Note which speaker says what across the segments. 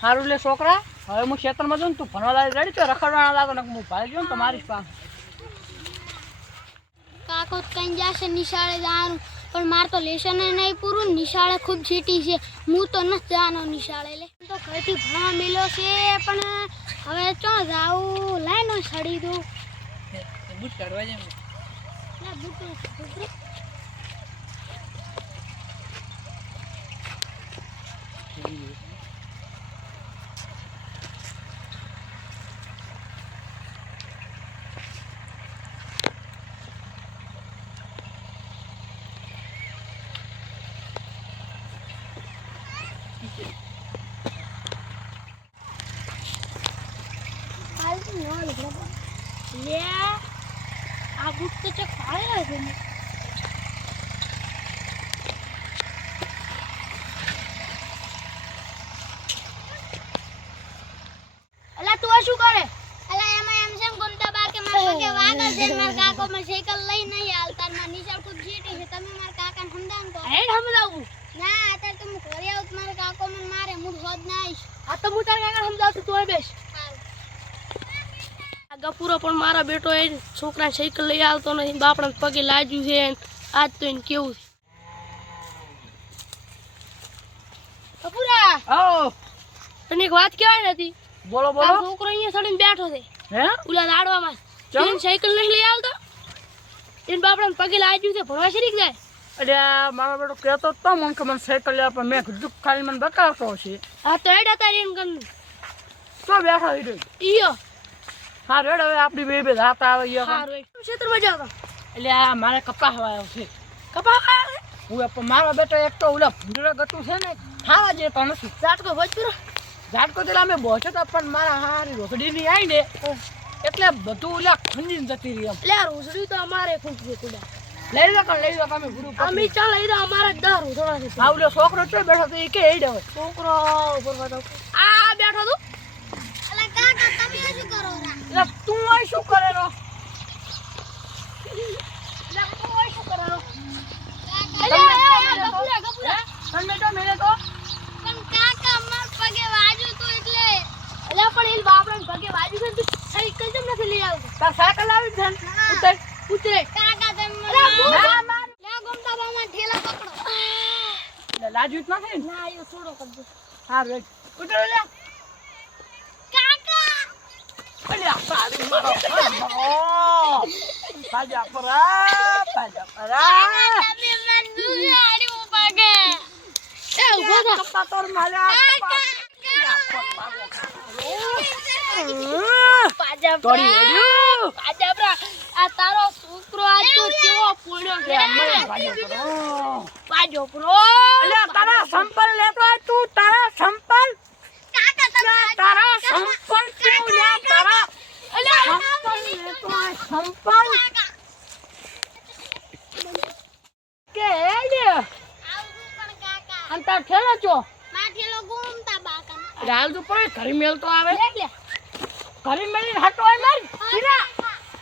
Speaker 1: સારું લે છોકરા હવે હું ખેતરમાં જઉં તું ભણવા લાગે રેડી તો રખડવાના લાગો ને હું ભાઈ જાઉં તો મારી પાસે.
Speaker 2: કાકો કઈ જશે નિશાળે જવાનું પણ માર તો લેશન નહીં પૂરું નિશાળે ખૂબ જીટી છે. હું તો નથી જવાનો નિશાળે લે. તો ઘરેથી ભણવા મેલ્યો છે પણ હવે ચો જાવું? લાઈનો છડી દઉં.
Speaker 1: બૂટ કાઢવા જાય
Speaker 2: ના બૂટ બુટું. હાલ તો ન લીધો. લે આ તો ચક છે ને. અલા તું શું કરે? અલા એમાં એમ જેમ ગમતા બા કે મારા પગે વાગા છે ને મારા કાકો માં સાયકલ લઈ નહીં હાલતા માર નિશાળ ખૂબ જીટી છે. તમે મારા કાકાને સમજાવો તો. હેડ સમજાવું ના અત્યારે તો હું ઘરે આવું મારા કાકો મને મારે હું હોદ ના આવીશ
Speaker 3: આ તો હું તારા કાકા સમજાવતું તું બેસ. ગપુરો પણ મારો બેટો એ છોકરા સાયકલ લઈ આવતો નથી બાપડા પગે લાજ્યું છે આજ તો એને કેવું છે. ગપુરા! તને એક વાત કહેવાય નથી
Speaker 1: બોલો બોલો.
Speaker 3: છોકરો અહીંયા ચડીને બેઠો છે.
Speaker 1: હે?
Speaker 3: ઉલા લાડવામાં? એને સાયકલ નહીં લઈ આવતો? એને બાપડા પગે લાજ્યું છે ભણવા શરીક જાય?
Speaker 1: અરે મારો બેટો કહેતો તો મને કે મને સાયકલ લે પણ મેં કીધું ખાલી મને બતાવતો છે
Speaker 3: હા તો એડા તારી એમ કન
Speaker 1: તો બેઠો હીરો
Speaker 3: ઈયો
Speaker 1: હા રેડ હવે આપણી બે બે રાત આવે
Speaker 3: ક્ષેત્રમાં જાવ
Speaker 1: એટલે આ મારે કપા આવ્યો છે.
Speaker 3: કપા
Speaker 1: હું મારો બેટો એક તો ઓલા ભૂંડરા ગતું છે ને ખાવા જેતો નથી.
Speaker 3: જાટકો ભજપુરો
Speaker 1: ઝાટકો તો અમે પહોંચ્યો તો પણ મારા હારી રોકડી ની આવી ને એટલે બધું ઓલા ખંડીને જતી રહી
Speaker 3: એટલે રોસડી તો અમારે ખૂંચી કુડા.
Speaker 1: લઈ લો લઈ લો અમે ગુરુ
Speaker 3: અમે ચાલ લઈ દો અમારે દસ રોસડા છે.
Speaker 1: આ ઓલો છોકરો છે બેઠો તો એ કે હેડ હવે.
Speaker 3: છોકરો ઉપર આ બેઠો તું.
Speaker 2: અલા કાકા રા?
Speaker 1: તું શું કરે રો?
Speaker 3: તું શું કરે રો?
Speaker 1: તમે તો? તો
Speaker 2: પણ કાકા પગે તું એટલે.
Speaker 3: અલ્યા, પણ પગે વાગ્યું છે ને તું સાયકલ કેમ નથી લઈ આવતો?
Speaker 1: તાર સાયકલ આવી છે ઉતર
Speaker 3: ઉતરે.
Speaker 2: કાકા તમે.
Speaker 1: ના માર.
Speaker 2: લે ગમતા બામાં ઠેલા પકડો.
Speaker 1: ને?
Speaker 3: ના, આવ્યો, થોડો કરજો.
Speaker 1: હા રેડ ઉતર લે
Speaker 2: કાકા
Speaker 1: અલ્યા સારી મારો ઓ પાજા પરા પાજા પરા
Speaker 2: તમે મને દુગાડ્યું પગે
Speaker 3: એ, ઊભો થા.
Speaker 1: કપા તોર માલ્યા કપા
Speaker 3: પાજા
Speaker 1: તોડી
Speaker 3: ભરા.
Speaker 1: વેડ્યું
Speaker 3: પાજા ભરા. આ તારો છોકરો આજ તો કેવો પૂણ્યો છે.
Speaker 1: પાજો પરો
Speaker 3: પાજો પૂરો.
Speaker 1: અલ્યા તારા સંપલ લેતો આય તું તારા સંપલ
Speaker 2: કાકા તમે
Speaker 1: તારા સંપલ તું લે તારા
Speaker 3: અલ્યા,
Speaker 1: સંપલ લેતો આય સંપલ કે હેડે
Speaker 2: આવું પણ ગુમતા બાકા.
Speaker 1: રાલ તો પડે ઘરી મેલ તો આવે. ઘરી મેલી હટો આય માર. સીધા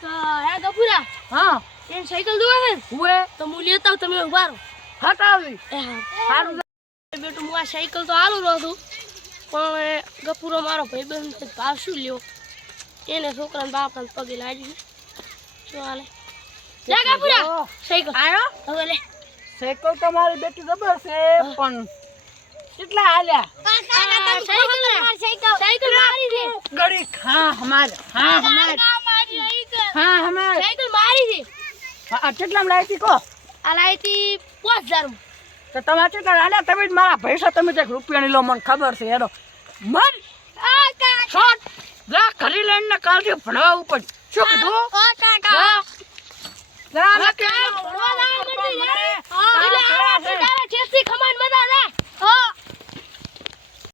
Speaker 3: તો, હે, ગભુરા,
Speaker 1: હા.
Speaker 3: એને સાયકલ જોવે છે
Speaker 1: હુએ.
Speaker 3: તો હું લેતા આવું, તમે ઊભા રહો.
Speaker 1: હટાવી
Speaker 3: એ હા.
Speaker 1: સારું
Speaker 3: બેટું હું આ સાયકલ તો હાલું રહ્યો છું પણ ગપુરો મારો ભાઈબંધ છે, ભાવ શું લ્યો? એને છોકરાને બાપને પગે લાગી. શું હાલે? જા ગપુરા સાયકલ.
Speaker 1: આયો?
Speaker 3: હવે લે.
Speaker 1: સાયકલ તો મારી બેટી જબર છે પણ કેટલા હાલ્યા?
Speaker 3: આ સાયકલ ને?
Speaker 2: સાયકલ
Speaker 3: સાયકલ મારી છે.
Speaker 1: ગડી હા હમાર હા હમાર. હા હમાર.
Speaker 3: સાયકલ મારી છે.
Speaker 1: હા કેટલામાં લાવી હતી
Speaker 3: આ લાવી હતી પાંચ હજાર
Speaker 1: તો તમારે કેટલા આલ્યા તમે જ મારા પૈસા તમે એક રૂપિયાની લો મને ખબર છે એનો મર!
Speaker 3: આ કા
Speaker 1: શોટ જા ઘરે લઈને કાલથી ભણવા ઉપર શું કીધું?
Speaker 3: ઓ કાકા.
Speaker 1: જા.